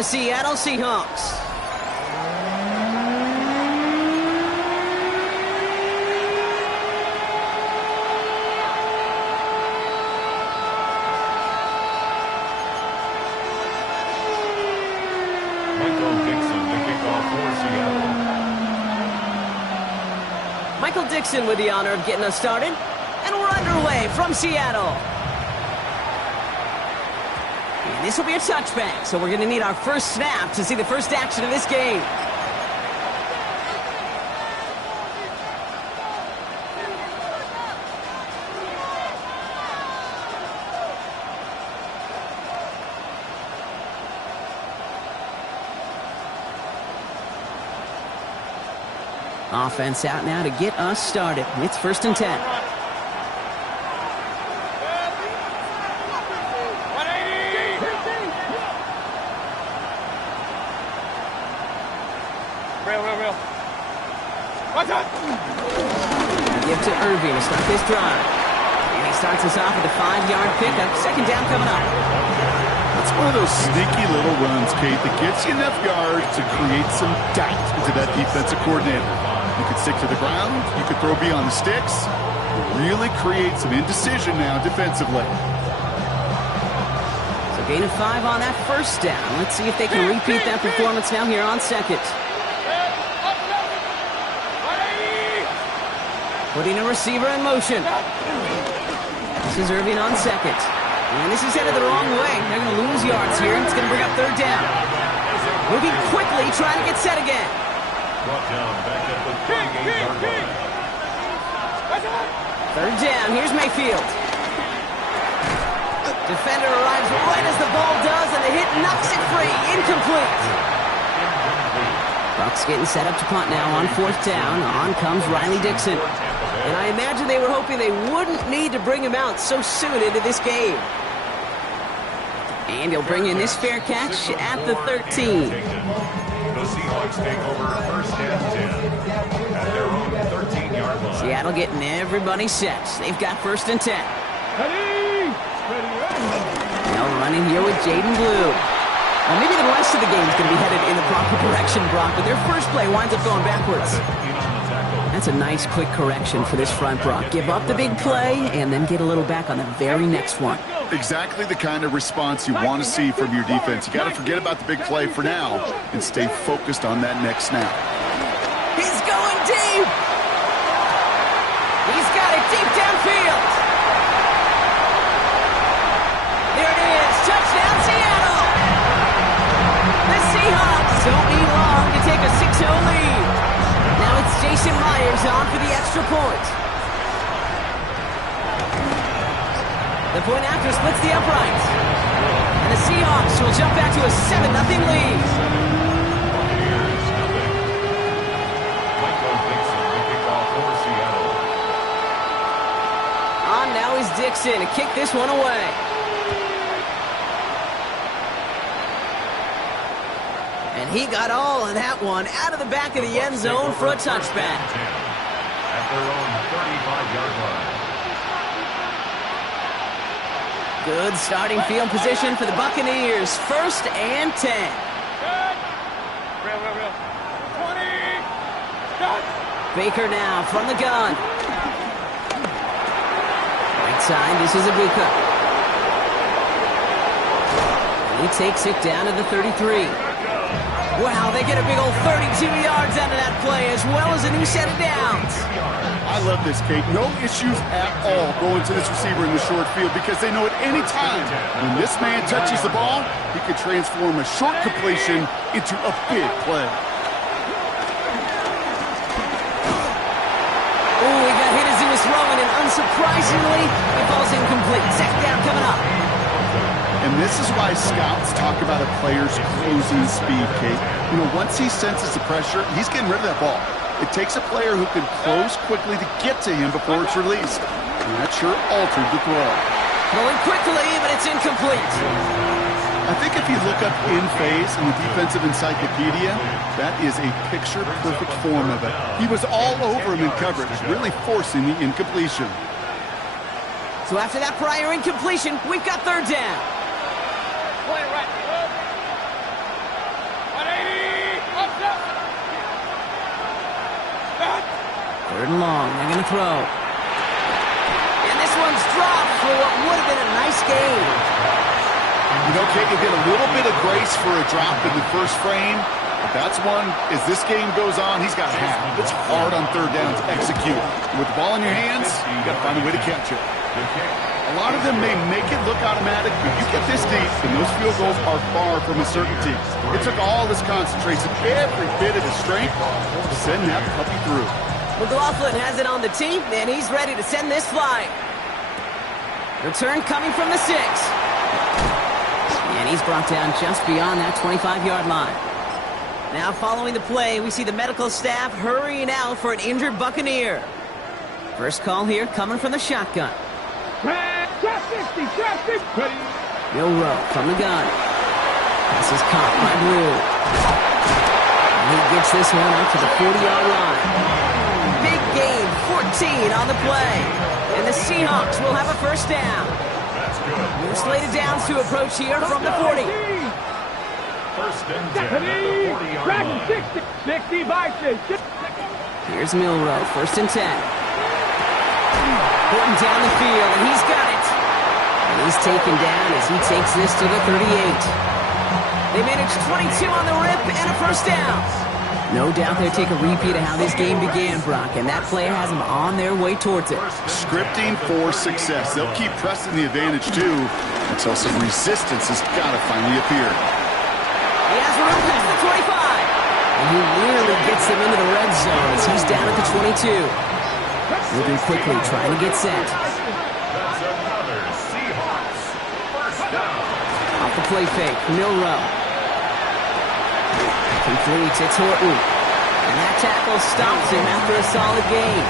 the Seattle Seahawks. Michael Dixon with the honor of getting us started. And we're underway from Seattle. And this will be a touchback, so we're going to need our first snap to see the first action of this game. Offense out now to get us started. It's 1st and 10. Real. Watch out! Give to Irving to start this drive. And he starts us off with a 5-yard pickup. 2nd down coming up. It's one of those sneaky little runs, Kate, that gets you enough yards to create some doubt into that defensive coordinator. You could stick to the ground, you could throw beyond the sticks, really create some indecision now defensively. So gain of 5 on that 1st down. Let's see if they can repeat that performance now here on 2nd. Putting a receiver in motion. This is Irving on 2nd. And this is headed the wrong way. They're going to lose yards here, and it's going to bring up 3rd down. Moving quickly, trying to get set again. Brought down back at the 38-yard line. 3rd down. Here's Mayfield. Defender arrives right as the ball does, and the hit knocks it free. Incomplete. Bucs getting set up to punt now on 4th down. On comes Riley Dixon. And I imagine they were hoping they wouldn't need to bring him out so soon into this game. And he'll bring in this fair catch at the 13. The Seahawks take over 1st and 10 at their own 13-yard line. Seattle getting everybody set. They've got 1st and 10. Now running here with Jaden Blue. Well, maybe the rest of the game is going to be headed in the proper direction, Brock, but their first play winds up going backwards. That's a nice quick correction for this front, Brock. Give up the big play and then get a little back on the very next one. Exactly the kind of response you want to see from your defense. You got to forget about the big play for now and stay focused on that next snap. He's going deep. He's got it deep downfield. There it is. Touchdown, Seattle. The Seahawks don't need long to take a 6-0 lead. Now it's Jason Myers on for the extra point. The point after splits the uprights. And the Seahawks will jump back to a 7-0 lead. Michael Dixon to kick off for Seattle. On now is Dixon to kick this one away. And he got all of that one out of the back of the end zone for a touchback. At their own 35-yard line. Good starting field position for the Buccaneers. 1st and 10. Real. 20. Baker now from the gun. Right side, this is Ibuka. He takes it down to the 33. Wow, they get a big old 32 yards out of that play, as well as a new set of downs. I love this, Kate. No issues at all going to this receiver in the short field because they know at any time when this man touches the ball, he could transform a short completion into a big play. Oh, he got hit as he was throwing, and unsurprisingly, it falls incomplete. 2nd down coming up. And this is why scouts talk about a player's closing speed, Kate. You know, once he senses the pressure, he's getting rid of that ball. It takes a player who can close quickly to get to him before it's released. And that sure altered the throw. Throwing quickly, but it's incomplete. I think if you look up in phase in the defensive encyclopedia, that is a picture-perfect form of it. He was all over him in coverage, really forcing the incompletion. So after that prior incompletion, we've got 3rd down. Third and long. They're going to throw. And this one's dropped for what would have been a nice gain. You know, Kate, you get a little bit of grace for a drop in the first frame. But that's one, as this game goes on, he's got to have. It's hard on third down to execute. With the ball in your hands, you got to find a way to catch it. A lot of them may make it look automatic, but you get this deep, and those field goals are far from a certainty. It took all this concentration, every bit of his strength, to send that puppy through. McLaughlin has it on the tee, and he's ready to send this flying. Return coming from the 6. And he's brought down just beyond that 25-yard line. Now following the play, we see the medical staff hurrying out for an injured Buccaneer. First call here coming from the shotgun. Milroe from the gun. This is caught by Blue. And he gets this one out to the 40-yard line. Big gain, 14 on the play. And the Seahawks will have a first down. New slated downs to approach here from the 40. First and 10 at the 40-yard line. 60 by 6. Here's Milroe, first and 10. Putting down the field, and he's got it. And he's taken down as he takes this to the 38. They managed 22 on the rip and a first down. No doubt they'll take a repeat of how this game began, Brock, and that play has them on their way towards it. Scripting for success. They'll keep pressing the advantage, too, until some resistance has got to finally appear. He has room past the 25. And he nearly gets them into the red zone as he's down at the 22. Moving quickly, trying to get set. That's another Seahawks first down. Off the play fake, Milroe. Completes, it's Horton. And that tackle stops him after a solid gain.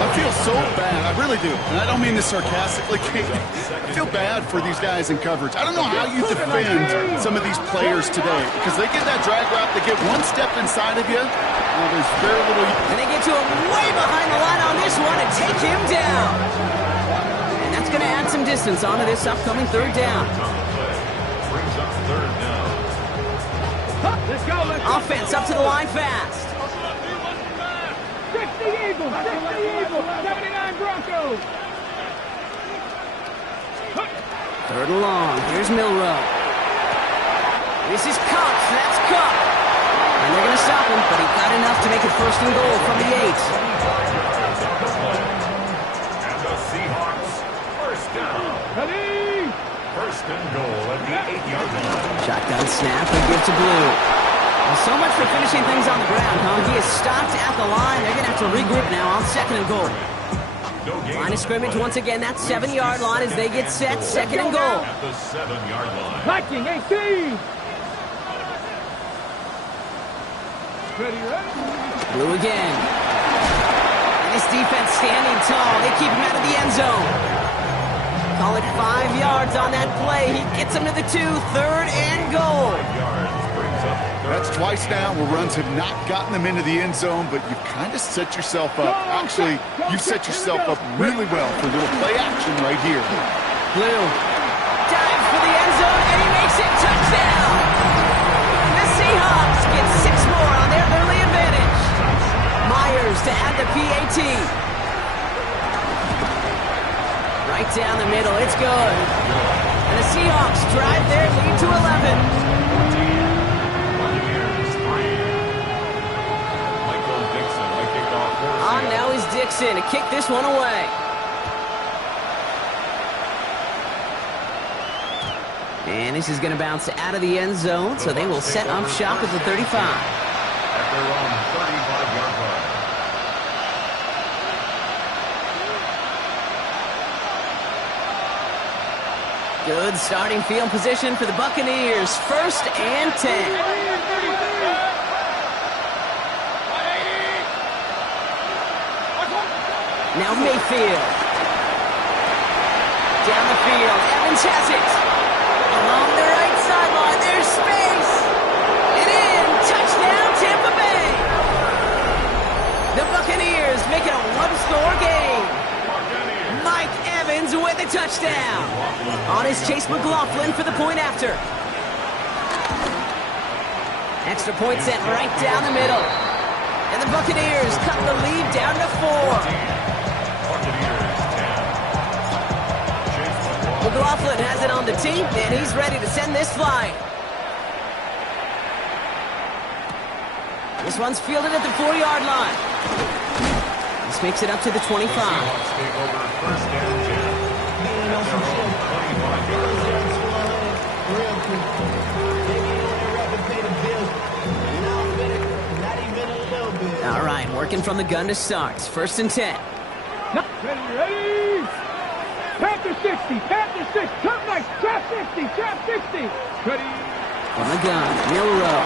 I feel so bad. I really do. And I don't mean this sarcastically, Kate. I feel bad for these guys in coverage. I don't know how you defend some of these players today. Because they get that drag route, they get one step inside of you. Well, there's very little... And they get to him way behind the line on this one and take him down. And that's going to add some distance onto this upcoming third down. Brings up third down. Let's go. Offense up to the line fast. 60 Eagles, 79 Broncos. Third and long. Here's Milroe. This is Cox. That's Cup. And they're going to stop him, but he got enough to make it first and goal from the 8. And the Seahawks first down. First and goal at the 8-yard line. Shotgun snap and give to Blue. Well, so much for finishing things on the ground, huh? He is stopped at the line. They're going to have to regroup now on second and goal. Line of scrimmage once again, that 7-yard line as they get set, second and goal. At the 7-yard line. Viking 18. Ready? Blue again. And this defense standing tall. They keep him out of the end zone. Call it 5 yards on that play. He gets him to the 2, third and goal. 5 yards brings up third. That's twice now where runs have not gotten them into the end zone, but you've kind of set yourself up. Actually, you've set yourself up really well for a little play action right here. Blue dives for the end zone, and he makes it. Touchdown! The Seahawks get 6 more on their early advantage. Myers to add the PAT. Right down the middle, it's good. And the Seahawks drive their lead to 11. On now is Dixon to kick this one away. And this is going to bounce out of the end zone, so they will set up shop at the 35. At their own 35-yard line. Good starting field position for the Buccaneers. First and 10. Now Mayfield. Down the field. Evans has it. Along the right sideline. There's space. And in. Touchdown, Tampa Bay. The Buccaneers make it a one-score game. Mike Evans with a touchdown. On his Chase McLaughlin for the point after. Extra point set right down the middle. And the Buccaneers cut the lead down to 4. Buccaneers 10. McLaughlin has it on the tee, and he's ready to send this flying. This one's fielded at the 4-yard line. This makes it up to the 25. Seahawks take over first down 10. At their own 25-yard line. All right, working from the gun to start. It's 1st and 10. Ready? Panther 60, Panther 6, cut nice, trap 60, trap 60. Ready? From the gun, Milrow.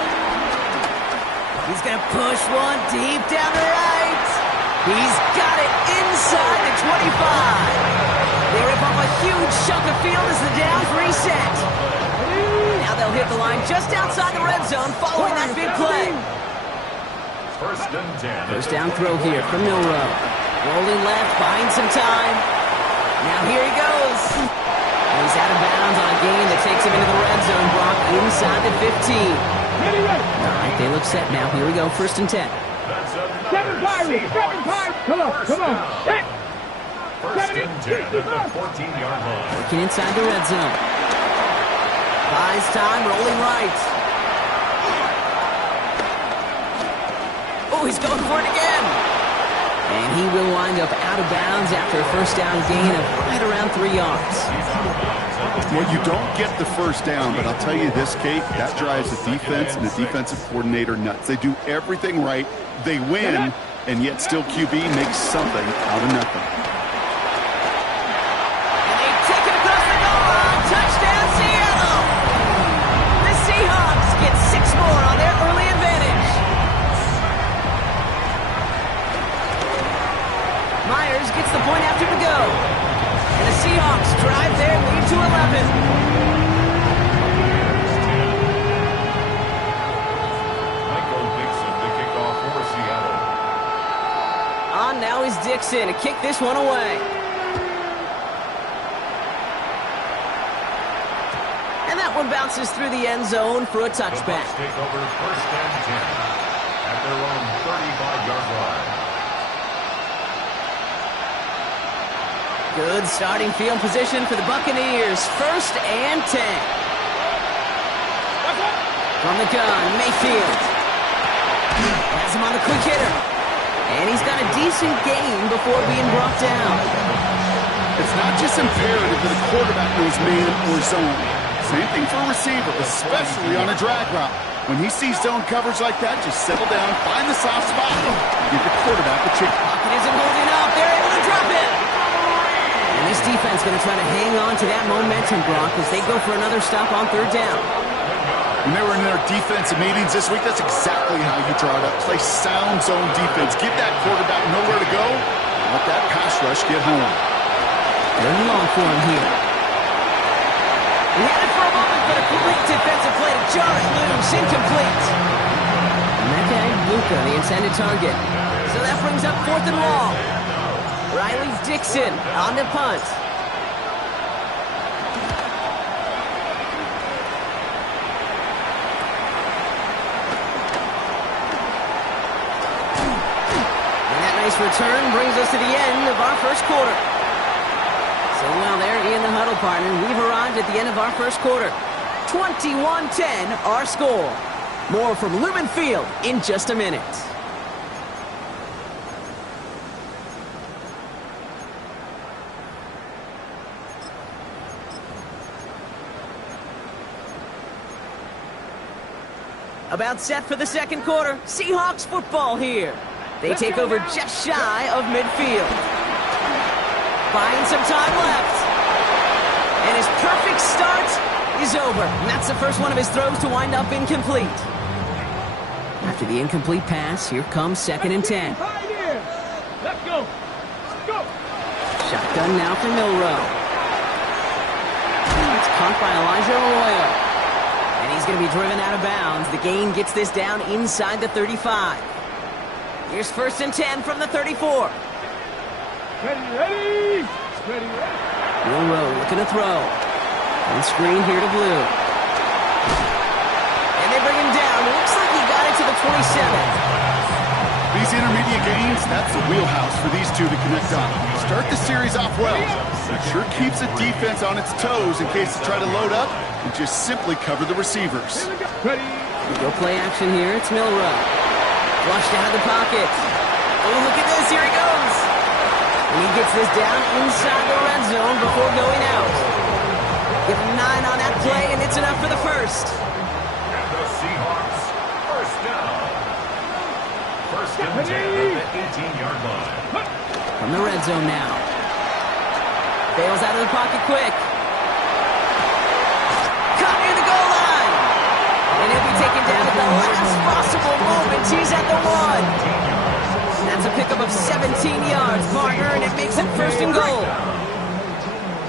He's going to push one deep down the right. He's got it inside the 25. They rip off a huge chunk of field as the downs reset. Now they'll hit the line just outside the red zone following that big play. 1st and 10. First down throw here from Milrow. Rolling left, buying some time. Now here he goes. And he's out of bounds on a gain that takes him into the red zone block inside the 15. All right, they look set now. Here we go, 1st and 10. That's another 7 Pirates, 7 Pirates. Come on, come on. Hit. 1st and 10 at the 14-yard line. Working inside the red zone. Buys time, rolling right. Oh, he's going for it again. And he will wind up out of bounds after a first down gain of right around 3 yards. Well, you don't get the first down, but I'll tell you this, Kate, that drives the defense and the defensive coordinator nuts. They do everything right, they win, and yet still QB makes something out of nothing. And they take it across the goal line. Touchdown, Seattle! The Seahawks get 6 more on their early advantage. Myers gets the point after to go. And the Seahawks drive their lead to 11. On now is Dixon to kick this one away. And that one bounces through the end zone for a touchback. The Bucs take over 1st and 10 at their own 35-yard line. Good starting field position for the Buccaneers. 1st and 10. From the gun, Mayfield. Has him on the quick hitter. And he's got a decent gain before being brought down. It's not just imperative that a quarterback knows man or zone. Same thing for a receiver, especially on a drag route. When he sees zone coverage like that, just settle down, find the soft spot, and give the quarterback a chance. Pocket isn't holding up. They're able to drop it. And this defense going to try to hang on to that momentum, Brock, as they go for another stop on 3rd down. When they were in their defensive meetings this week, that's exactly how you draw it up. Play sound zone defense. Give that quarterback nowhere to go. And let that pass rush get home. Third and long for him here. He had it for a moment, but a complete defensive play to jar it loose. Incomplete. And that guy, Luka, the intended target. So that brings up 4th and long. Riley Dixon on the punt. Nice return brings us to the end of our 1st quarter. So while they're in the huddle, partner, we've arrived at the end of our 1st quarter. 21-10 our score. More from Lumen Field in just a minute. About set for the 2nd quarter. Seahawks football here. They take over just shy of midfield. Buying some time left. And his perfect start is over. And that's the first one of his throws to wind up incomplete. After the incomplete pass, here comes 2nd and 10. Let's go. Go. Shotgun now for Milrow. It's caught by Elijah Arroyo. And he's going to be driven out of bounds. The gain gets this down inside the 35. Here's 1st and 10 from the 34. Ready. Milrow looking to throw. On screen here to Blue. And they bring him down. It looks like he got it to the 27. These intermediate gains, that's the wheelhouse for these two to connect on. Start the series off well. It sure keeps the defense on its toes in case they try to load up and just simply cover the receivers. Go play action here. It's Milrow. Flushed out of the pocket. Oh, look at this. Here he goes. And he gets this down inside the red zone before going out. Give him 9 on that play, and it's enough for the first. And the Seahawks, first down. First and 10 at the 18-yard line. From the red zone now. Bails out of the pocket quick. Caught near the goal line. And he'll be taken down at the last possible moment. He's at the 1. That's a pickup of 17 yards, partner, and it makes it first and goal.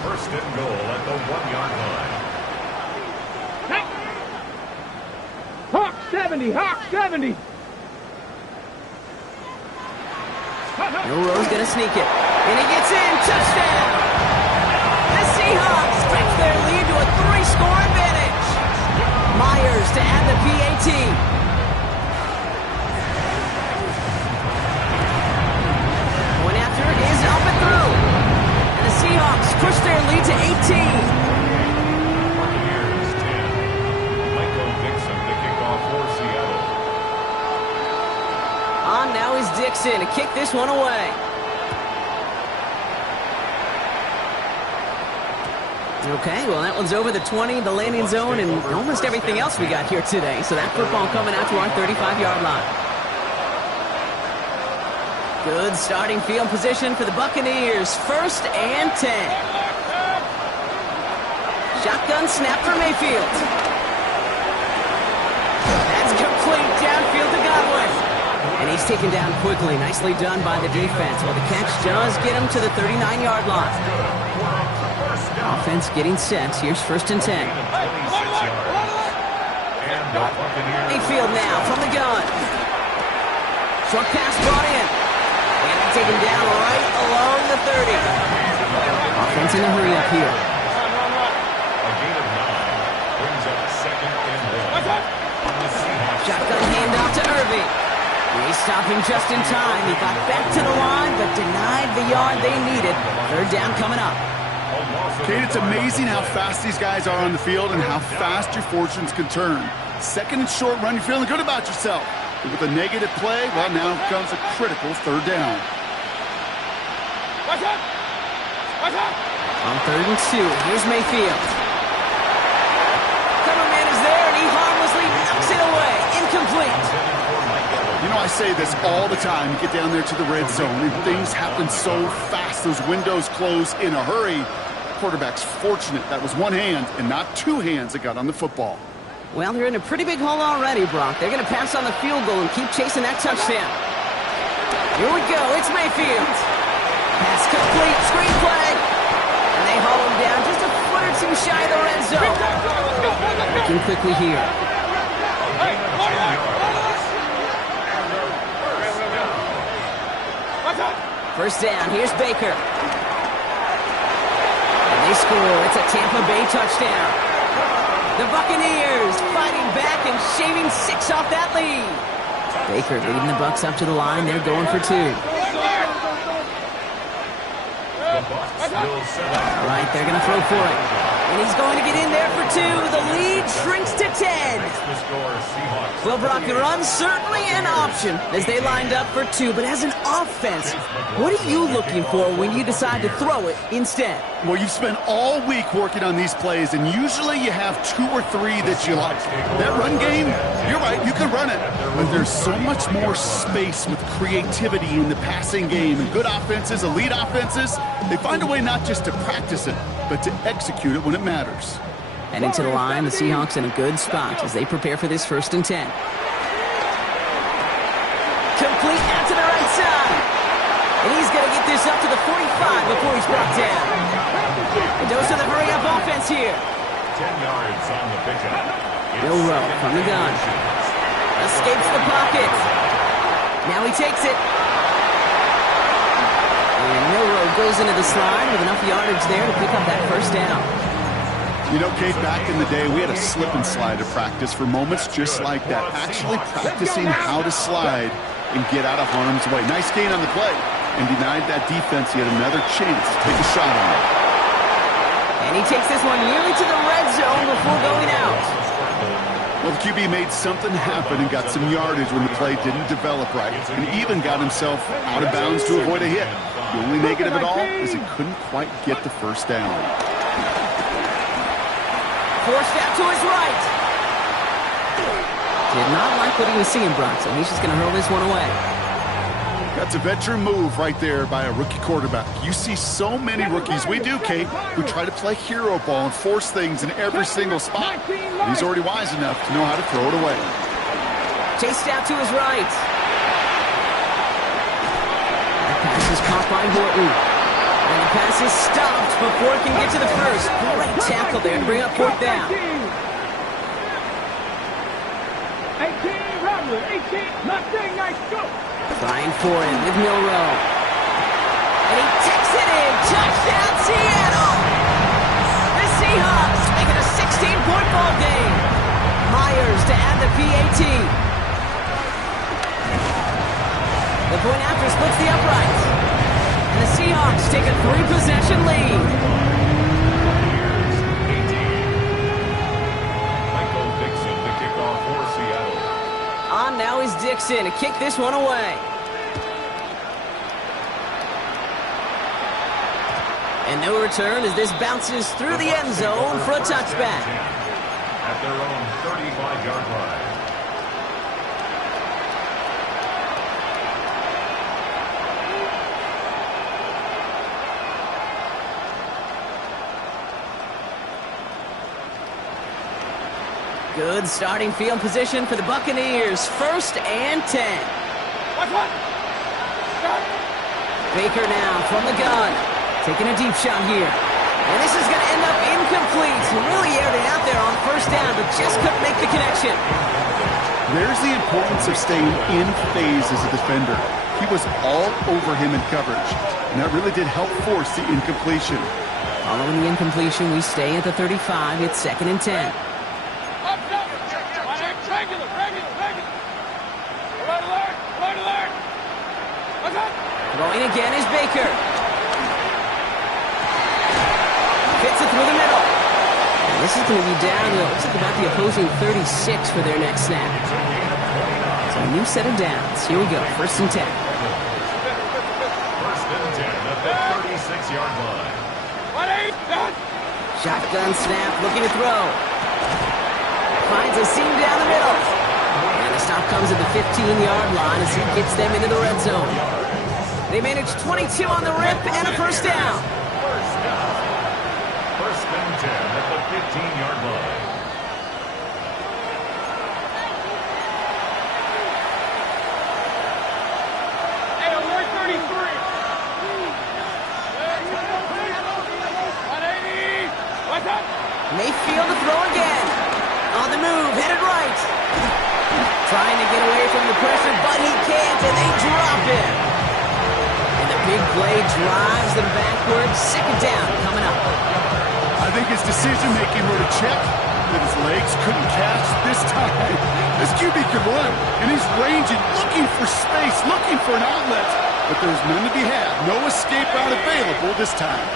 First and goal at the 1-yard line. Hawk 70, Hawk 70. Milrow's gonna sneak it. And he gets in. Touchdown! The Seahawks stretch their lead to a 3-score advantage. Myers to add the PAT. Point after is up and through. And the Seahawks push their lead to 18. Buccaneers 10. Michael Dixon to kick off for Seattle. On now is Dixon to kick this one away. Okay, well, that one's over the 20, the landing zone, and almost everything else we got here today. So that football coming out to our 35-yard line. Good starting field position for the Buccaneers. First and 10. Shotgun snap for Mayfield. That's complete downfield to Godwin. And he's taken down quickly. Nicely done by the defense. Well, the catch does get him to the 39-yard line. Offense getting set. Here's first and 10. Mayfield now from the gun. Short pass brought in. And taken down right along the 30. Offense in a hurry up here. A gain of 9 brings up second and 1. Shotgun handoff to Irving. They stop him just in time. He got back to the line, but denied the yard they needed. Third down coming up. Kate, it's amazing how fast these guys are on the field and how fast your fortunes can turn. Second and short run, you're feeling good about yourself. But with a negative play, well, now comes a critical third down. On third and 2, here's Mayfield. Cover man is there, and he harmlessly knocks it away. Incomplete. You know, I say this all the time. You get down there to the red zone, and things happen so fast. Those windows close in a hurry. Quarterback's fortunate that was one hand and not two hands that got on the football. Well, they're in a pretty big hole already, Brock. They're going to pass on the field goal and keep chasing that touchdown. Here we go. It's Mayfield. Pass complete. Screen play. And they haul him down just a foot or two shy of the red zone. Looking quickly here. First down. Here's Baker. And they score. It's a Tampa Bay touchdown. The Buccaneers fighting back and shaving 6 off that lead. Baker leading the Bucs up to the line. They're going for 2. All right, they're going to throw for it. And he's going to get in there for 2. The lead shrinks to 10. Well, Brock, the run's certainly an option as they lined up for 2. But as an offense, what are you looking for when you decide to throw it instead? Well, you've spent all week working on these plays, and usually you have 2 or 3 that you like. That run game, you're right, you can run it. But there's so much more space with creativity in the passing game. And good offenses, elite offenses, they find a way not just to practice it, but to execute it when it matters. And into the line, the Seahawks in a good spot as they prepare for this first and 10. Complete out to the right side. And he's going to get this up to the 45 before he's brought down. A dose of the hurry-up offense here. 10 yards on the pickup. Milrow from the gun. Escapes the pocket. Now he takes it. And Milrow goes into the slide with enough yardage there to pick up that first down. You know, Kate, back in the day, we had a slip and slide to practice for moments just like that. Actually practicing how to slide and get out of harm's way. Nice gain on the play, and denied that defense yet another chance to take a shot on it. And he takes this one nearly to the red zone before going out. Well, the QB made something happen and got some yardage when the play didn't develop right, and even got himself out of bounds to avoid a hit. The only negative at all is he couldn't quite get the first down. Forced out to his right. Did not like what he was seeing, Brock, so he's just going to hurl this one away. That's a veteran move right there by a rookie quarterback. You see so many rookies, we do, Kate, who try to play hero ball and force things in every single spot. But he's already wise enough to know how to throw it away. Chased out to his right. That pass is caught by Horton. And the pass is stopped before it can get to the first. Great tackle there to bring up fourth down. 18, Rattler, 18, Mustang, nice, go! Trying for it with Milrow. And he takes it in. Touchdown, Seattle! The Seahawks make it a 16-point ball game. Myers to add the PAT. The point after splits the uprights. And the Seahawks take a 3-possession lead. Michael Dixon to kick off for Seattle. On now is Dixon to kick this one away. And no return as this bounces through the end zone for a touchback. At their own 35-yard line. Good starting field position for the Buccaneers. 1st and 10. Baker now from the gun. Taking a deep shot here. And this is going to end up incomplete. Really aired it out there on 1st down, but just couldn't make the connection. There's the importance of staying in phase as a defender. He was all over him in coverage, and that really did help force the incompletion. Following the incompletion, we stay at the 35. It's 2nd and 10. Throwing again is Baker. Fits it through the middle. And this is going to be down to looks like about the opposing 36 for their next snap. So a new set of downs. Here we go. 1st and 10. 1st and 10 at the 36-yard line. Shotgun snap, looking to throw. Finds a seam down the middle. And the stop comes at the 15-yard line as he gets them into the red zone. They manage 22 on the rip and a 1st down. 1st and 10 at the 15-yard line. Mayfield to throw again. On the move, headed right. Trying to get away from the pressure, but he can't, and they drop him. And the big play drives them backwards. 2nd down coming up. I think his decision-making wrote a check that his legs couldn't catch this time. This QB can run, and he's ranging, looking for space, looking for an outlet. But there's none to be had. No escape route available this time.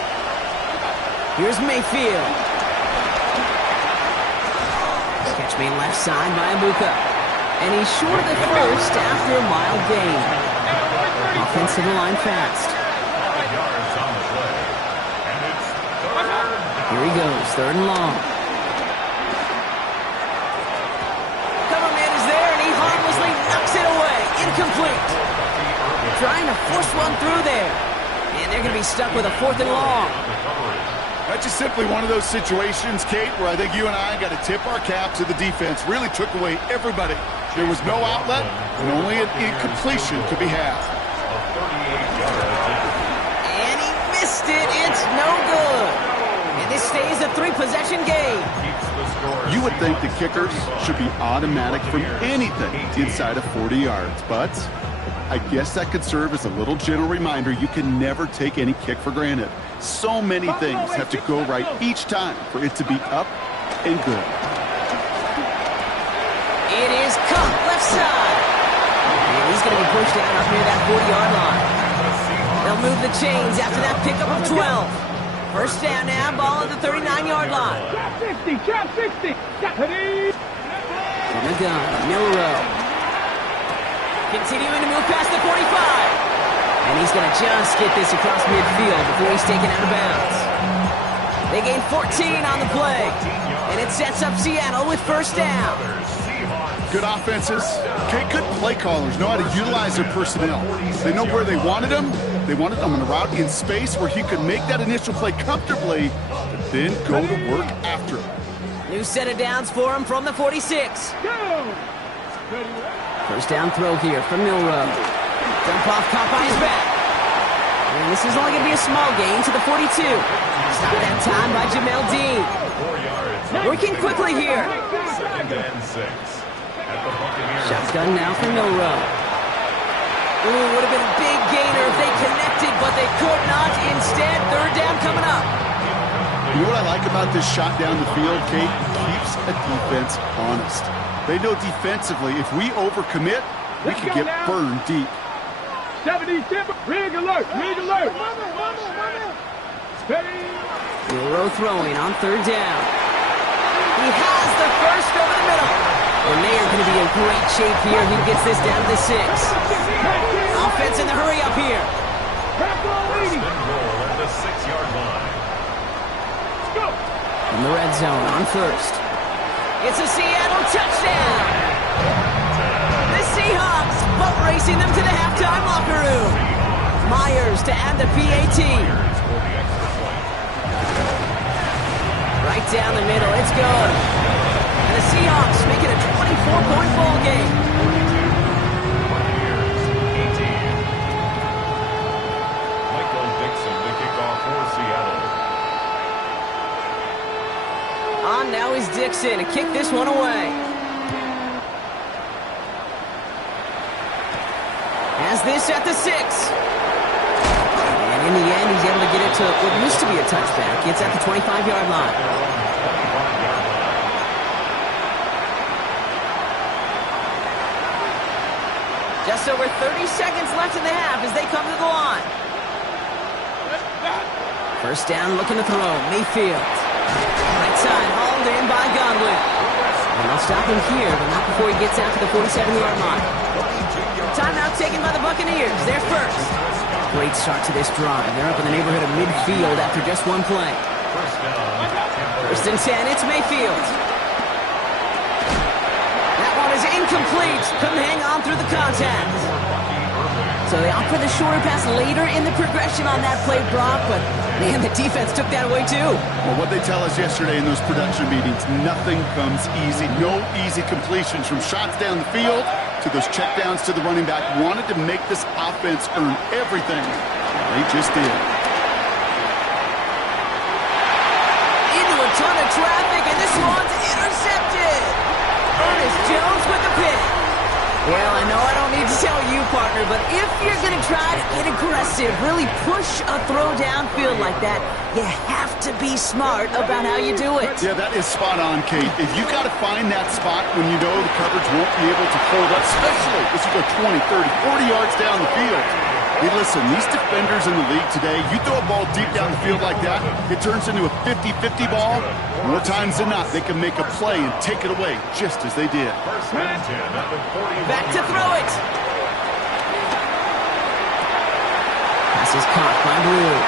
Here's Mayfield. Catch made left side by Abuka. And he's short of the first after a mild gain. Offensive line fast. Yards on the play. And it's 3rd down. Here he goes, 3rd and long. Cover man is there, and he harmlessly knocks it away. Incomplete. Trying to force one through there. And they're going to be stuck with a 4th and long. That's just simply one of those situations, Kate, where I think you and I got to tip our cap to the defense. Really took away everybody. There was no outlet, and only an incompletion could be had. And he missed it. It's no good. And this stays a 3-possession game. You would think the kickers should be automatic from anything inside of 40 yards, but I guess that could serve as a little gentle reminder you can never take any kick for granted. So many things have to go right each time for it to be up and good. It is caught left side. And he's going to be push down up near that 40-yard line. They'll move the chains after that pickup of 12. First down now, ball at the 39-yard line. Trap 60. From the gun, Milrow. Continuing to move past the 45. And he's going to just get this across midfield before he's taken out of bounds. They gain 14 on the play. And it sets up Seattle with first down. Good offenses. Okay, good play callers know how to utilize their personnel. They know where they wanted them. They wanted them on a route in space where he could make that initial play comfortably, but then go to work after it. New set of downs for him from the 46. First down throw here from Milrow. Dump off caught by his back. And this is only going to be a small gain to the 42. Stop that time by Jamel Dean. Working quickly here. Shotgun now for Milrow. Ooh, would have been a big gainer if they connected, but they could not. Instead, third down coming up. You know what I like about this shot down the field, Kate? It keeps a defense honest. They know defensively, if we overcommit, we can get burned deep. 70 timber. Rig alert. Milrow throwing on third down. He has the first over the middle. And they are going to be in great shape here. He gets this down to the 6. Offense in the hurry up here. In the red zone on first. It's a Seattle touchdown. The Seahawks boat racing them to the halftime locker room. Myers to add the PAT. Right down the middle, it's good. And the Seahawks make it a 24-point ball game. Michael Dixon to kick off for Seattle. On now is Dixon to kick this one away. Has this at the 6. And in the end, he's able to get it to what used to be a touchback. It's at the 25-yard line. Just over 30 seconds left in the half as they come to the line. First down, looking to throw. Mayfield. Right side, hauled in by Godwin. And they'll stop him here, but not before he gets out to the 47-yard line. Timeout taken by the Buccaneers. They're first. Great start to this drive. They're up in the neighborhood of midfield after just one play. First and 10, it's Mayfield. That one is incomplete. Couldn't hang on through the contact. So they opt for the shorter pass later in the progression on that play, Brock, but man, the defense took that away too. Well, what they tell us yesterday in those production meetings, nothing comes easy. No easy completions from shots down the field to those checkdowns to the running back. Wanted to make this offense earn everything. They just did. Into a ton of traffic, and this one's intercepted. Ernest Jones with the pick. Well, I know I don't need to tell you, partner, but if you're going to try to get aggressive, really push a throw downfield like that, you have to be smart about how you do it. Yeah, that is spot on, Kate. If you got to find that spot when you know the coverage won't be able to hold up, especially as you go 20, 30, 40 yards down the field. Hey, listen, these defenders in the league today, you throw a ball deep down the field like that, it turns into a 50-50 ball. More times than not, they can make a play and take it away, just as they did. Back to throw it. Pass is caught by Blue.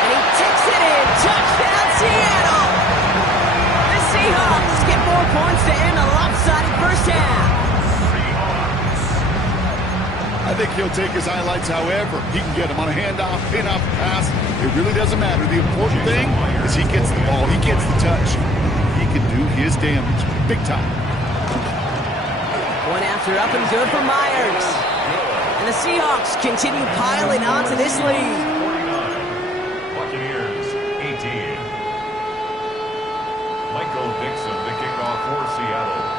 And he takes it in. Touchdown, Seattle. The Seahawks get 4 points to end a lopsided first half. I think he'll take his highlights however he can get them on a handoff, pin-off, pass. It really doesn't matter. The important thing is he gets the ball. He gets the touch. He can do his damage big time. One after up and good for Myers. And the Seahawks continue piling onto this lead. 49. Buccaneers, 18. Michael Dixon to kick off for Seattle.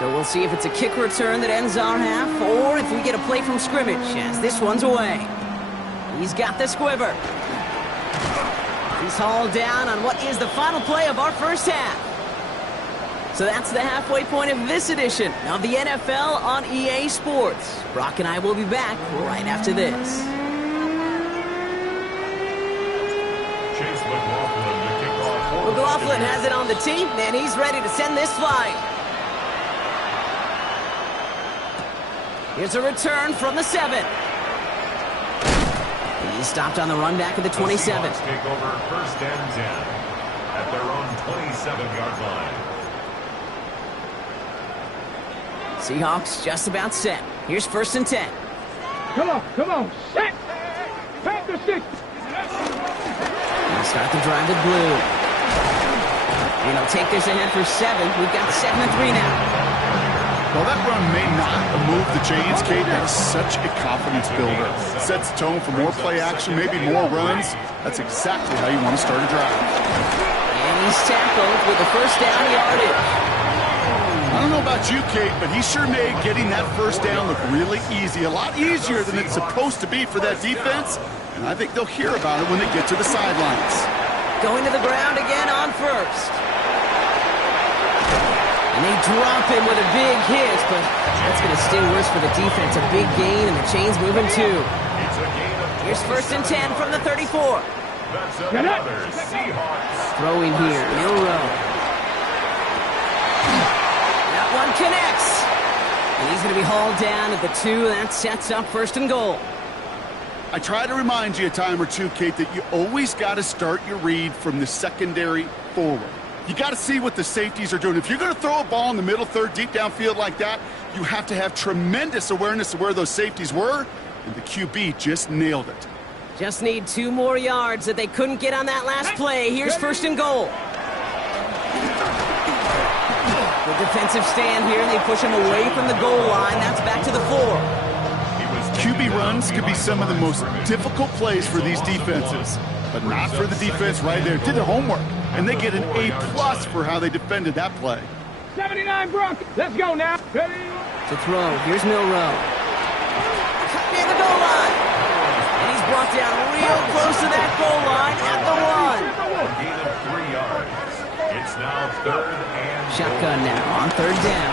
So we'll see if it's a kick return that ends our half, or if we get a play from scrimmage, as this one's away. He's got the squiver. He's hauled down on what is the final play of our first half. So that's the halfway point of this edition of the NFL on EA Sports. Brock and I will be back right after this. McLaughlin has it on the tee, and he's ready to send this flying. Here's a return from the 7. He's stopped on the run back at the 27. The Seahawks take over first and 10 at their own 27-yard line. Seahawks just about set. Here's first and 10. Come on, set. Pass the 6. He'll start the drive with blue. And he'll take this ahead for 7. We've got 7 and 3 now. Well, that run may not have moved the chains, Kate. That's such a confidence builder. Sets the tone for more play action, maybe more runs. That's exactly how you want to start a drive. And he's tackled with the first down yardage. I don't know about you, Kate, but he sure made getting that first down look really easy. A lot easier than it's supposed to be for that defense. And I think they'll hear about it when they get to the sidelines. Going to the ground again on first. And they drop him with a big hit, but that's going to sting worse for the defense. A big gain, and the chain's moving too. Here's first and 10 from the 34. That's another Seahawks. Throwing here, Milrow. That one connects. And he's going to be hauled down at the 2. That sets up first and goal. I try to remind you a time or two, Kate, that you always got to start your read from the secondary forward. You got to see what the safeties are doing. If you're going to throw a ball in the middle third, deep downfield like that, you have to have tremendous awareness of where those safeties were, and the QB just nailed it. Just need 2 more yards that they couldn't get on that last play. Here's first and goal. The defensive stand here, and they push him away from the goal line. That's back to the 4. QB runs could be some of the most difficult plays for these defenses, but not for the defense right there. Did their homework, and they get an A+ for how they defended that play. 79, Brock. Let's go now. Ready? To throw. Here's Milrow. Near the goal line. And he's brought down real close to that goal line at the 1. A gain of 3 yards. It's now third and Shotgun now on third down.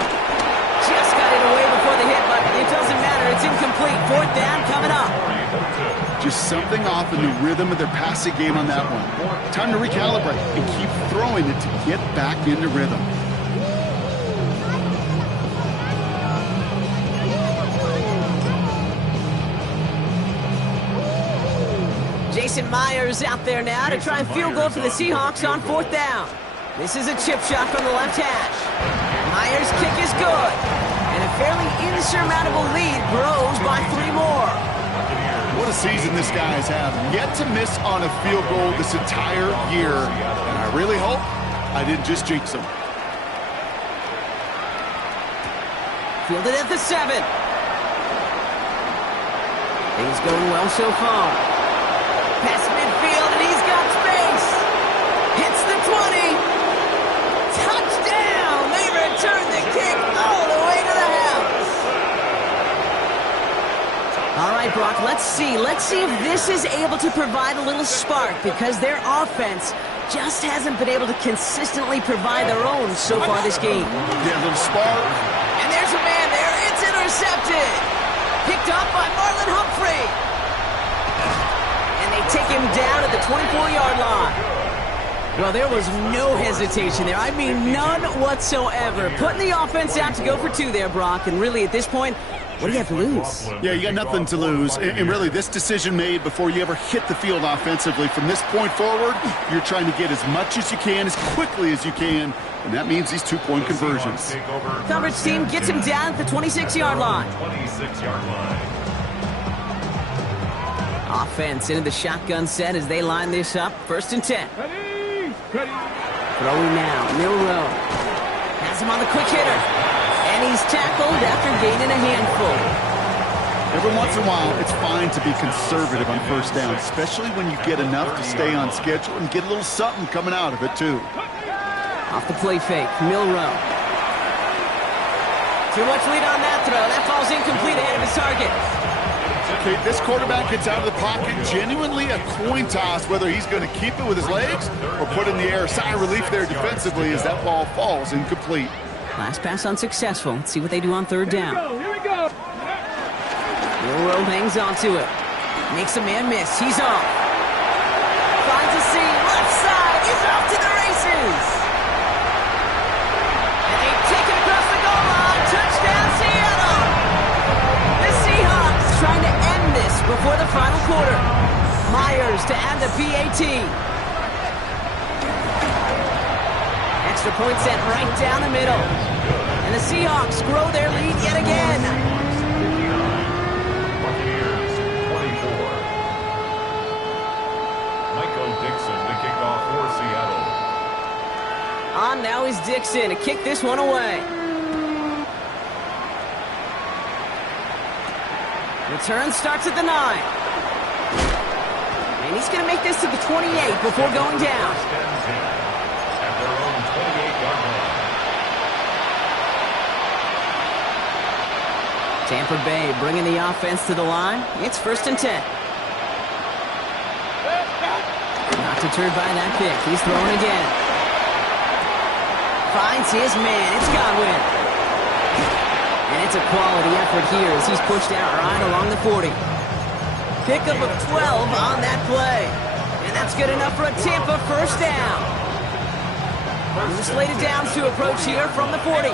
Just got it away before the hit, but it doesn't matter. It's incomplete. Fourth down coming up. Just something off in the rhythm of their passing game on that one. Time to recalibrate and keep throwing it to get back into rhythm. Jason Myers out there now to try and field goal for the Seahawks on fourth down. This is a chip shot from the left hash. Myers' kick is good. And a fairly insurmountable lead grows by 3 more. What a season this guy has had. Yet to miss on a field goal this entire year. And I really hope I didn't just jinx him. Fielded at the 7. Things going well so far. Past midfield, and he's got space. Hits the 20. Touchdown! They return the kick all the way to the house. All right, Brock, let's see. Let's see if this is able to provide a little spark, because their offense just hasn't been able to consistently provide their own so far this game. Yeah, a little spark. And there's a man there. It's intercepted. Picked up by Marlon Humphrey. And they take him down at the 24-yard line. Well, there was no hesitation there. I mean, none whatsoever. Putting the offense out to go for 2 there, Brock. And really, at this point, what do you have to lose? Yeah, you got nothing to lose. And really, this decision made before you ever hit the field offensively. From this point forward, you're trying to get as much as you can, as quickly as you can. And that means these 2-point conversions. Coverage team gets him down at the 26-yard line. 26-yard line. Offense into the shotgun set as they line this up. First and 10. Ready. Throwing now, Milrow. Has him on the quick hitter. And he's tackled after gaining a handful. Every once in a while, it's fine to be conservative on first down, especially when you get enough to stay on schedule and get a little something coming out of it, too. Off the play fake, Milrow. Too much lead on that throw. That falls incomplete ahead of his target. Okay, this quarterback gets out of the pocket, genuinely a coin toss, whether he's going to keep it with his legs or put it in the air. Sigh of relief there defensively as that ball falls incomplete. Last pass unsuccessful. Let's see what they do on third down. Here we go. Milrow hangs onto it. Makes a man miss. He's off. Finds a seam. Left side. He's off to the races. And they take it across the goal line. Touchdown, Seattle. The Seahawks trying to end this before the final quarter. Myers to add the PAT. Extra point sent right down the middle. And the Seahawks grow their lead yet again. On now is Dixon to kick this one away. Return starts at the 9. And he's going to make this to the 28 before going down. At their own 28-yard line. Tampa Bay bringing the offense to the line. It's 1st and 10. Not deterred by that pick. He's throwing again. Finds his man. It's Godwin. And it's a quality effort here as he's pushed out right along the 40. Pickup of 12 on that play. And that's good enough for a Tampa first down. The slated downs to approach here from the 40.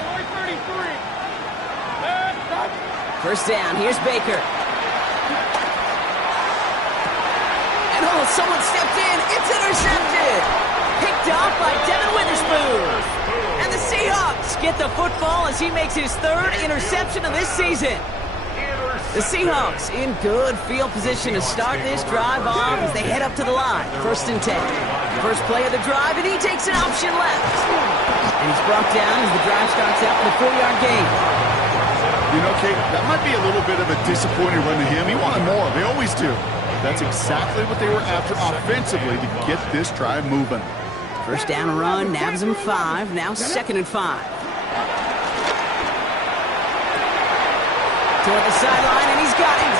First down. Here's Baker. And oh, someone stepped in. It's intercepted. Picked off by Devin Witherspoon. And the Seahawks get the football as he makes his 3rd interception of this season. The Seahawks in good field position to start this drive off as they head up to the line. 1st and 10. First play of the drive, and he takes an option left. And he's brought down as the drive starts out with a 4-yard gain. You know, Kate, that might be a little bit of a disappointing run to him. He wanted more. They always do. That's exactly what they were after offensively to get this drive moving. First down and run, nabs him 5, now 2nd and 5. Toward the sideline, and he's got him.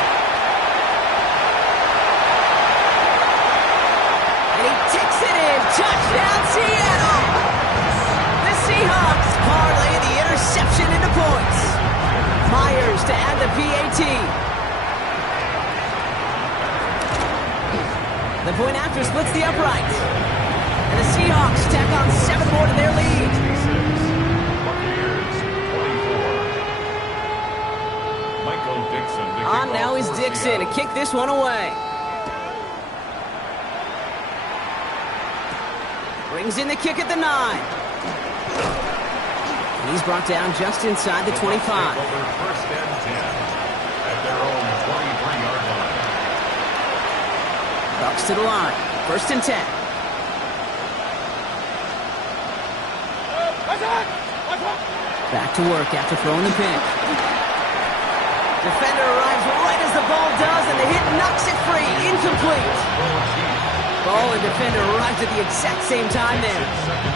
And he ticks it in. Touchdown, Seattle. The Seahawks parlay the interception into points. Myers to add the PAT. The point after splits the upright. And the Seahawks tack on 7 more to their lead. On now is Dixon to kick this one away. Brings in the kick at the 9. And he's brought down just inside the 25. First and 10 at their own 23-yard line. Bucks to the line. 1st and 10. Back to work after throwing the pick. Defender arrives right as the ball does, and the hit knocks it free. Incomplete. Ball and defender arrives at the exact same time there.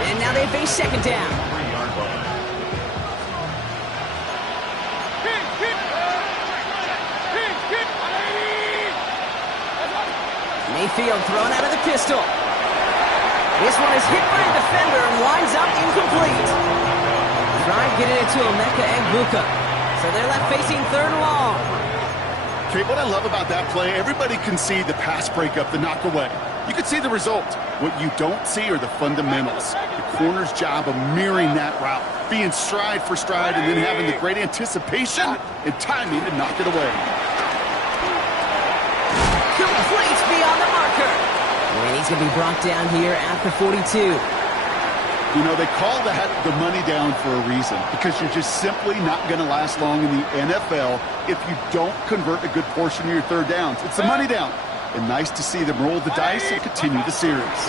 And now they face 2nd down. Mayfield thrown out of the pistol. This one is hit by a defender and winds up incomplete. Tried getting it to Emeka Egbuka. So they're left facing 3rd and long. Okay, what I love about that play, everybody can see the pass breakup, the knockaway. You can see the result. What you don't see are the fundamentals. The corner's job of mirroring that route, being stride for stride, and then having the great anticipation and timing to knock it away. Complete beyond the marker. And he's going to be brought down here at the 42. You know, they call that the money down for a reason, because you're just simply not going to last long in the NFL if you don't convert a good portion of your 3rd downs. It's the money down. And nice to see them roll the dice and continue the series.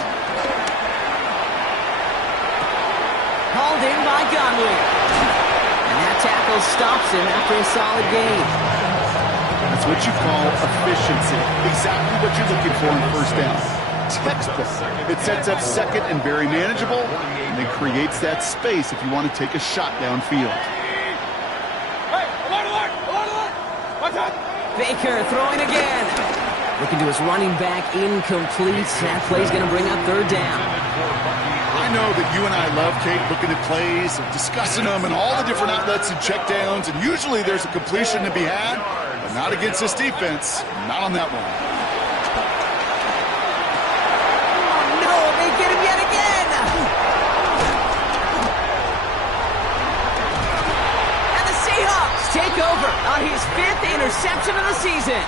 Hauled in by Godwin. And that tackle stops him after a solid gain. That's what you call efficiency. Exactly what you're looking for in 1st down. Textbook. It sets up 2nd and very manageable, and it creates that space if you want to take a shot downfield. Hey, alert! Watch out! Baker throwing again. Looking to his running back, incomplete. That play's going to bring up third down. I know that you and I love, Kate, looking at plays and discussing them and all the different outlets and checkdowns, and usually there's a completion to be had, but not against this defense. Not on that one. Oh, no, they get him yet again. And the Seahawks take over on his 5th interception of the season.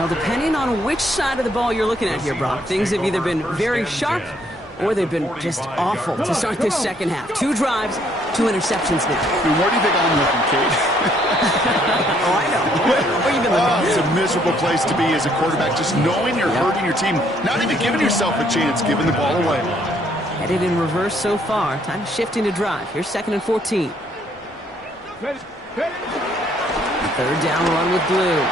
Well, depending on which side of the ball you're looking at here, Brock, things have either been very sharp or they've been just awful to start this second half. 2 drives, 2 interceptions now. Where do you think I'm looking, Kate? Oh, I know. Where you been looking? It's a miserable place to be as a quarterback, just knowing you're hurting your team, not even giving yourself a chance, giving the ball away. Headed in reverse so far. Time to shift into drive. Here's 2nd and 14. Third down run with Blue.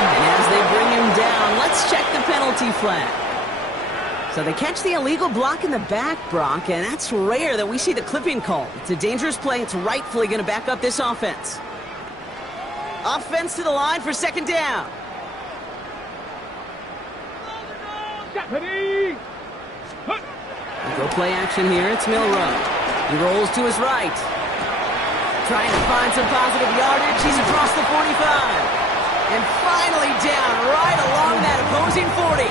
And as they bring him down, let's check the penalty flag. So they catch the illegal block in the back, Brock, and that's rare that we see the clipping call. It's a dangerous play. It's rightfully going to back up this offense. Offense to the line for 2nd down. Go play action here. It's Milrow. He rolls to his right. Trying to find some positive yardage. He's across the 45. And finally down right along that opposing 40.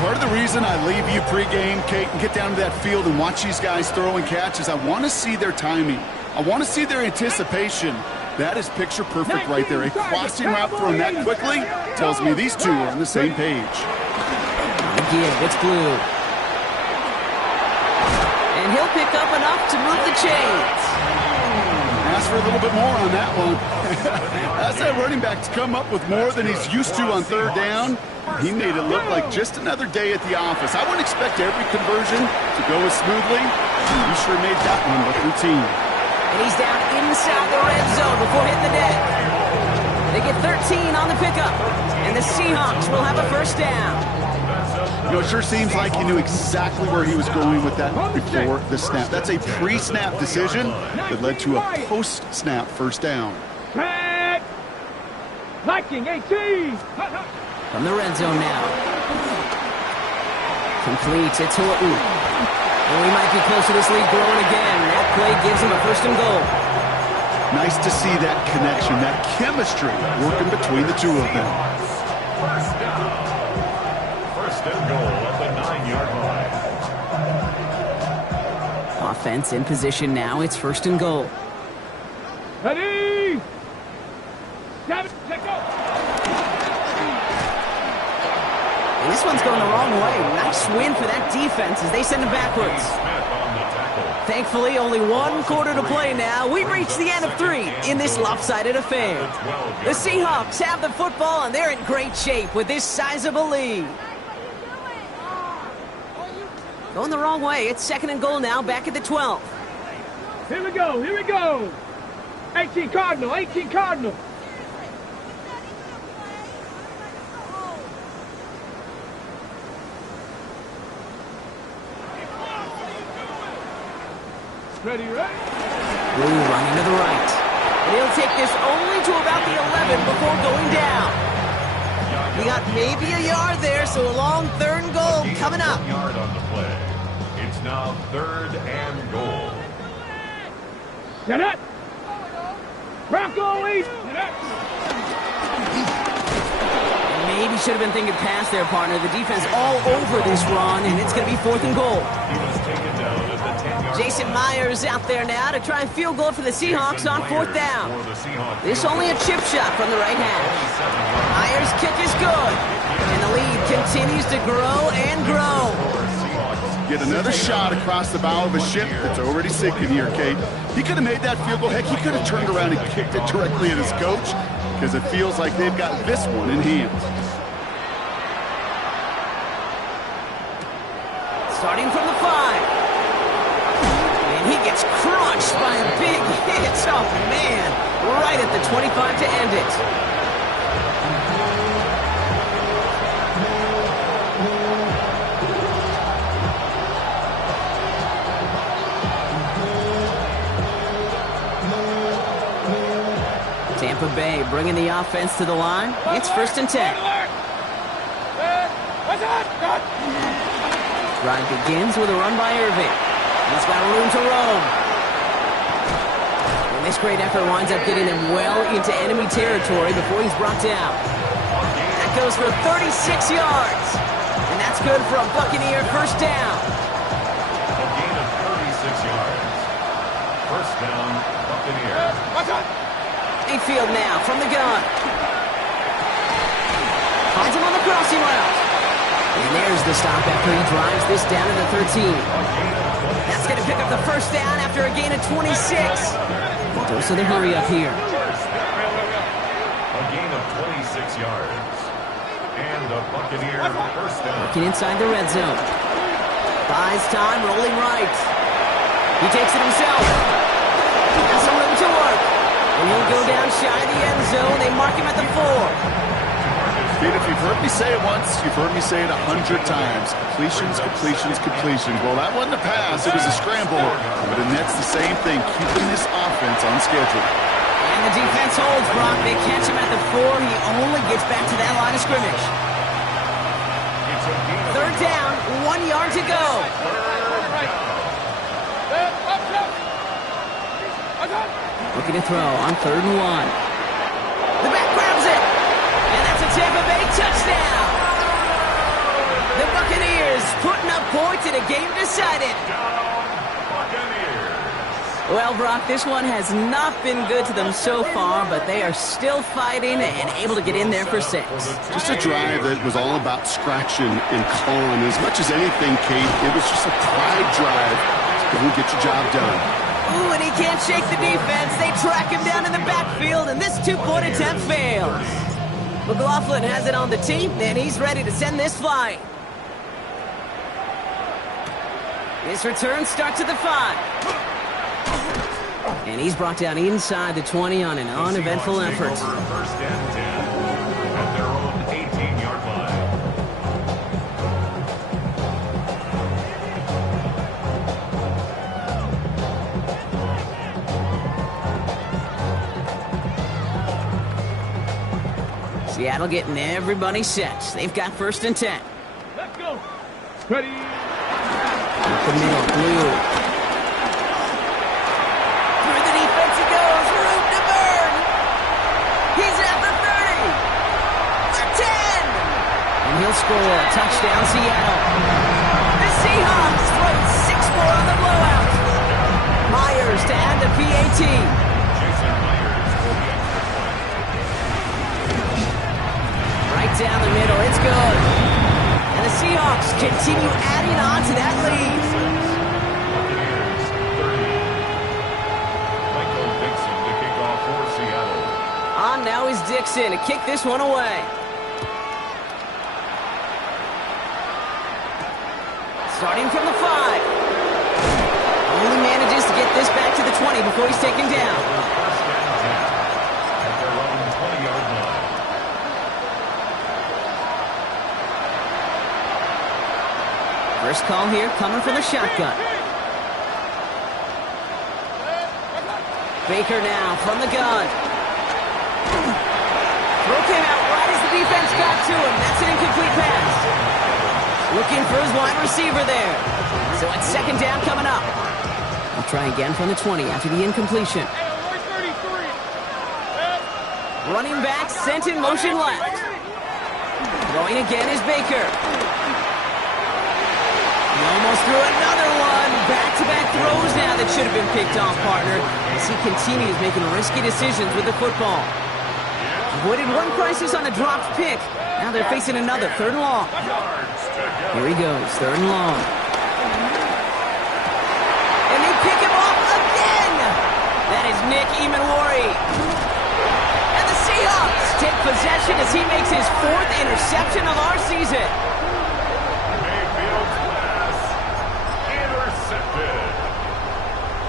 Part of the reason I leave you pregame, Kate, and get down to that field and watch these guys throw and catch is I want to see their timing. I want to see their anticipation. That is picture perfect right there. A crossing route thrown that quickly tells me these two are on the same page. Again, it's Blue. And he'll pick up enough to move the chains. Ask for a little bit more on that one. That's that running back to come up with more than he's used to on 3rd down. He made it look like just another day at the office. I wouldn't expect every conversion to go as smoothly. He sure made that one look routine. And he's down inside the red zone before hitting the net. They get 13 on the pickup. And the Seahawks will have a 1st down. You know, it sure seems like he knew exactly where he was going with that before the snap. That's a pre-snap decision that led to a post-snap 1st down. Viking 18. From the red zone now. Complete. It's Horton. And we might be close to this lead growing again. That play gives him a 1st and goal. Nice to see that connection, that chemistry working between the two of them. 1st down. 1st and goal at the 9-yard line. Offense in position now. It's 1st and goal. Ready? Go. And this one's going the wrong way. Nice win for that defense as they send him backwards. Thankfully, only 1 quarter to play now. We've reached the end of 3 in this lopsided affair. The Seahawks have the football, and they're in great shape with this sizable lead. Going the wrong way. It's 2nd and goal now, back at the 12. Here we go. 18 Cardinal. Ready? Blue running to the right. And he'll take this only to about the 11 before going down. He got maybe a yard there, so a long 3rd and goal coming up. 1 yard on the play. It's now 3rd and goal. Set it. Bronco lead. Maybe should have been thinking pass there, partner. The defense all over this run, and it's going to be 4th and goal. He was taken down at the 10-yard line. Jason Myers out there now to try and field goal for the Seahawks on 4th down. This only a chip shot from the right hash. Myers' kick is good, and the lead continues to grow and grow. Get another shot across the bow of a ship that's already sinking here, Kate. He could have made that field goal. Heck, he could have turned around and kicked it directly at his coach because it feels like they've got this one in hand. Starting from the 5. And he gets crushed by a big hit. Oh, man. Right at the 25 to end it. Tampa Bay bringing the offense to the line. It's 1st and 10. Drive begins with a run by Irving. He's got room to roam. And this great effort winds up getting him well into enemy territory before he's brought down. That goes for 36 yards. And that's good for a Buccaneer 1st down. A gain of 36 yards. 1st down, Buccaneers. Mayfield now from the gun. Finds him on the crossing route. And there's the stop after he drives this down to the 13. That's going to pick up the 1st down after a gain of 26. Dose of the hurry up here. A gain of 26 yards. And a Buccaneer 1st down. Working inside the red zone. Buys time, rolling right. He takes it himself. He has some room to work. And he'll go down shy of the end zone. They mark him at the 4. Pete, if you've heard me say it once, you've heard me say it 100 times. Completions, completions, completions. Well, that wasn't a pass. It was a scramble. But it nets the same thing, keeping this offense on schedule. And the defense holds, Brock. They catch him at the 4. He only gets back to that line of scrimmage. 3rd down, 1 yard to go. Looking to throw on 3rd and 1. The back grabs it. And that's a Tampa Bay touchdown. The Buccaneers putting up points in a game decided. Well, Brock, this one has not been good to them so far, but they are still fighting and able to get in there for 6. Just a drive that was all about scratching and clawing. As much as anything, Kate, it was just a pride drive. Go get your job done. Ooh, and he can't shake the defense. They track him down in the backfield, and this 2-point attempt fails. McLaughlin has it on the team, and he's ready to send this flying. His return starts at the 5. And he's brought down inside the 20 on an uneventful effort. 1st and 10 at their own 18-yard line. Seattle getting everybody set. They've got 1st and 10. Let's go. Ready. Up the middle, Blue. Through the defense he goes. Room to burn. He's at the 30. The 10. And he'll score. Touchdown, Seattle. The Seahawks throw 6 more on the blowout. Myers to add the PAT. Jason Myers for the extra point. Right down the middle. It's good. And the Seahawks continue adding on to that lead. Buccaneers 30. Michael Dixon to kick off for Seattle. On now is Dixon to kick this one away. Starting from the 5. Only manages to get this back to the 20 before he's taken down. 1st and 10 at their own 20-yard line. First call here coming from the shotgun. Baker now from the gun. Throw came out right as the defense got to him. That's an incomplete pass. Looking for his wide receiver there. So it's 2nd down coming up. I'll try again from the 20 after the incompletion. Running back sent in motion left. Throwing again is Baker. He almost threw another one. Back-to-back throws now that should have been picked off, partner, as he continues making risky decisions with the football. Avoided one crisis on a dropped pick. Now they're facing another 3rd and long. Here he goes, 3rd and long. And they pick him off again. That is Nick Emanwari. And the Seahawks take possession as he makes his 4th interception of our season. Mayfield's pass intercepted.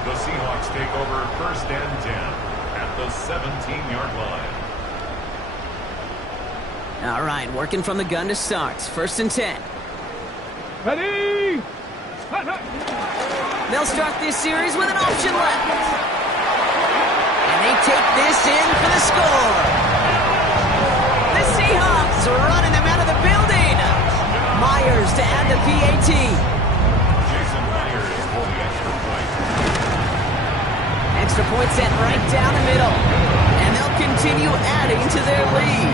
The Seahawks take over 1st and 10 at the 17-yard line. All right, working from the gun to start. 1st and 10. Ready. They'll start this series with an option left. And they take this in for the score. The Seahawks are running them out of the building. Myers to add the PAT. Jason Myers for the extra point. Extra point sent right down the middle. And they'll continue adding to their lead.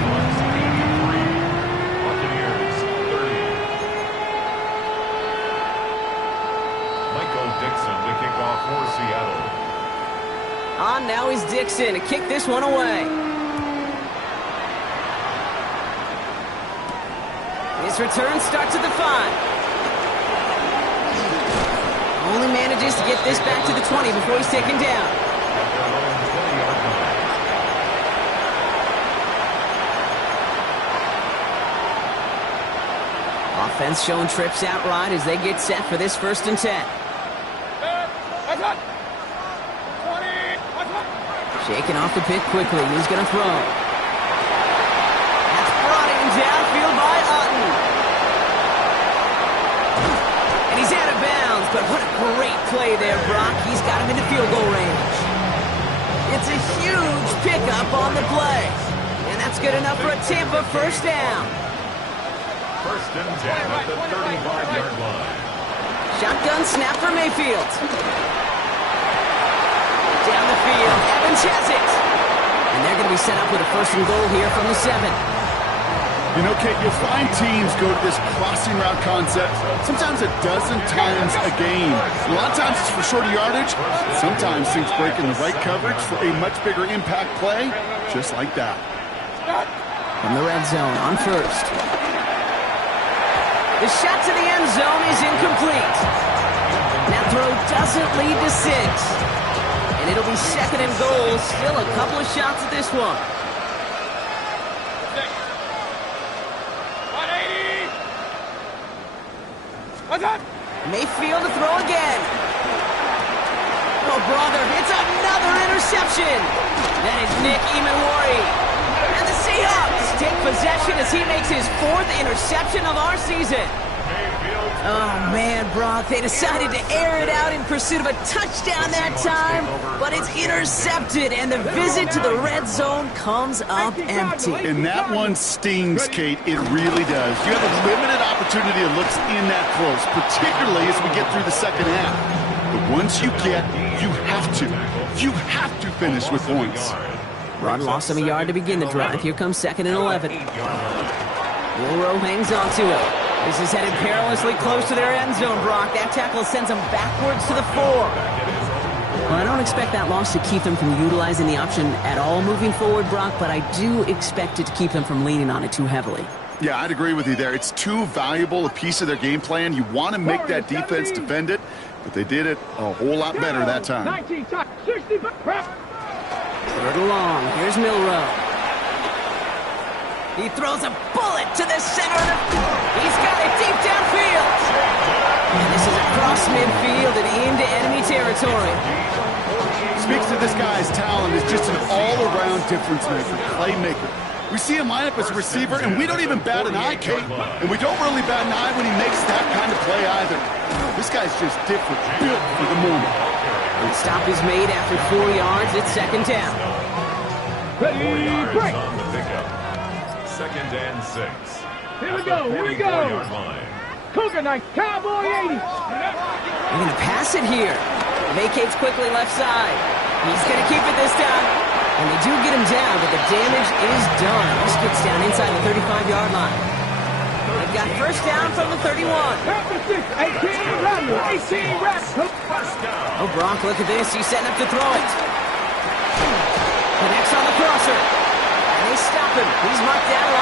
Buccaneers 30. Michael Dixon to kick off for Seattle. On now is Dixon to kick this one away. His return starts at the 5. Only manages to get this back to the 20 before he's taken down. Offense showing trips out right as they get set for this 1st and 10. Shaking off the pick quickly. He's going to throw. That's brought in downfield by Otten. And he's out of bounds, but what a great play there, Brock. He's got him into field goal range. It's a huge pickup on the play. And that's good enough for a Tampa 1st down. 1st and 10 at the 35-yard line. Shotgun snap for Mayfield. Down the field, Evans has it. And they're going to be set up with a 1st and goal here from the 7. You know, Kate, you'll find teams go to this crossing route concept sometimes a dozen times a game. A lot of times it's for shorter yardage. Sometimes things break in the right coverage for a much bigger impact play, just like that. From the red zone on 1st. The shot to the end zone is incomplete. That throw doesn't lead to 6. And it'll be 2nd and goal. Still a couple of shots at this one. 180. Mayfield to throw again. Oh, brother, it's another interception. That is Nick Imanwari. And the Seahawks take possession as he makes his 4th interception of our season. Oh, man, Brock, they decided to air it out in pursuit of a touchdown that time, but it's intercepted, and the visit to the red zone comes up empty. And that one stings, Kate. It really does. You have a limited opportunity that looks in that close, particularly as we get through the 2nd half. But once you have to finish with points. Rod lost him a yard to begin the drive. Here comes 2nd and 11. Wilrow hangs on to it. This is headed perilously close to their end zone, Brock. That tackle sends them backwards to the 4. Well, I don't expect that loss to keep them from utilizing the option at all moving forward, Brock, but I do expect it to keep them from leaning on it too heavily. Yeah, I'd agree with you there. It's too valuable a piece of their game plan. You want to make that defense defend it, but they did it a whole lot better that time. 19 times, 60. 3rd and long. Here's Milrow. He throws a bullet to the center of the... He's got it deep downfield. And this is across midfield and into enemy territory. Speaks to this guy's talent as just an all-around difference maker, playmaker. We see him line up as a receiver, and we don't even bat an eye, Kate. And we don't really bat an eye when he makes that kind of play either. This guy's just different, built for the moment. The stop is made after 4 yards. It's 2nd down. Ready, break. 2nd and 6. Here we go, here we go. Cougar Knight, Cowboy 80. They're going to pass it here. Vacates quickly left side. He's going to keep it this time. And they do get him down, but the damage is done. This gets down inside the 35-yard line. They've got 1st down from the 31. 18 Rattler, 18 Rattler. Oh, Brock, look at this. He's setting up to throw it. Connects on the crosser. And they stop him. He's marked down